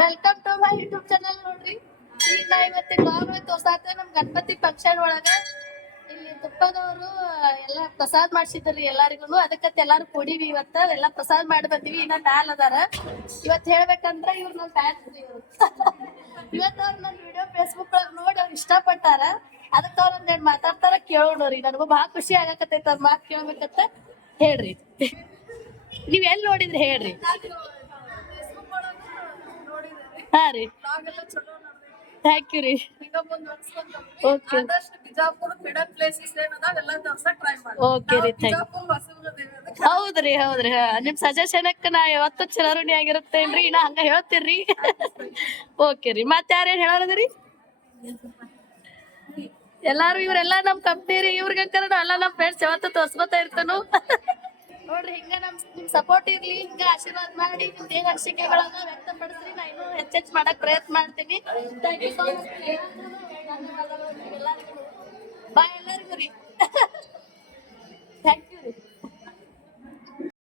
Welcome to my YouTube channel ನೋಡ್ರಿ. ಈಗ ನಾ ಇವತ್ತಿನ ಬ್ಲಾಗ್ ತೋರ್ಸಾತ ನಮ್ ಗಣಪತಿ ಫಂಕ್ಷನ್ ಒಳಗ ಇಲ್ಲಿ ತುಪ್ಪದವರು ಎಲ್ಲಾ ಪ್ರಸಾದ್ ಮಾಡ್ಸಿದ್ರಿ ಎಲ್ಲಾರಿಗೂ ಅದಕ್ಕಂತ ಎಲ್ಲಾರು ಕೊಡಿವಿ ಇವತ್ತ. ಎಲ್ಲಾ ಪ್ರಸಾದ್ ಮಾಡಿ ಇನ್ನ ಮ್ಯಾಲ ಅದಾರ. ಇವತ್ ಹೇಳ್ಬೇಕಂದ್ರ ಇವ್ರ ನಮ್ ಫ್ಯಾನ್ಸ್ ಇವತ್ತ ಅವ್ರ ನನ್ ವಿಡಿಯೋ ಫೇಸ್ಬುಕ್ ಒಳಗ್ ನೋಡಿ ಅವ್ರು ಇಷ್ಟಪಟ್ಟಾರ. ಅದಕ್ಕ ಅವ್ರ ಒಂದೆರಡ್ ಮಾತಾಡ್ತಾರ. ಕೇಳೋಣ್ರಿ ನನಗೂ ಬಹಳ ಖುಷಿ ಆಗಕತ್ತೈತ ಅವ್ರ ಮಾತ್ ಕೇಳ್ಬೇಕಂತ ಹೇಳ್ರಿ. ನೀವ್ ಎಲ್ಲಿ ನೋಡಿದ್ರಿ ಹೇಳ್ರಿ? ಹಾ ರೀ. ಥ್ಯಾಂಕ್ ಯು ರೀ. ಓಕೆ ಎಲ್ಲ ತೋರ್ಸಕ್ ಟ್ರೈ ರೀ ಅದಕ್ಕೆ ಹೌದ್ರಿ ಹೌದ್ರಿ ಹಾ, ನಿಮ್ ಸಜೆಷನಕ್ಕ ನಾ ಯಾವತ್ತು ಚಲರುಣಿ ಆಗಿರುತ್ತೇನ್ರಿ ನಾ ಹಂಗ ಹೇಳ್ತೀರ್ರಿ ಓಕೆ ರೀ. ಮತ್ತೆ ಯಾರೇನ್ ಹೇಳೋರದ್ರಿ ಎಲ್ಲಾರು ಇವ್ರೆಲ್ಲ ನಮ್ ಕಂಪ್ನಿ ರೀ. ಇವ್ರಿಗಂಕರ ಎಲ್ಲ ನಮ್ ಫ್ರೆಂಡ್ಸ್ ಯಾವತ್ತು ತೋರ್ಸ್ಕೊತಾ ಇರ್ತಾನು. ನೋಡ್ರಿ, ಹಿಂಗ ನಮ್, ನಿಮ್ ಸಪೋರ್ಟ್ ಇರ್ಲಿ, ಹಿಂಗ ಆಶೀರ್ವಾದ ಮಾಡಿ ನಿಮ್ ದೇಹ ಹರ್ಷಿಕೆಗಳನ್ನ ವ್ಯಕ್ತಪಡಿಸ್ರಿ. ನಾ ಟಚ್ ಮಾಡಕ್ ಪ್ರಯತ್ನ ಮಾಡ್ತೀವಿ. ಬಾಯ್ ಎಲ್ಲರಿಗೂ ರೀ. ಥ್ಯಾಂಕ್ ಯು ರೀ.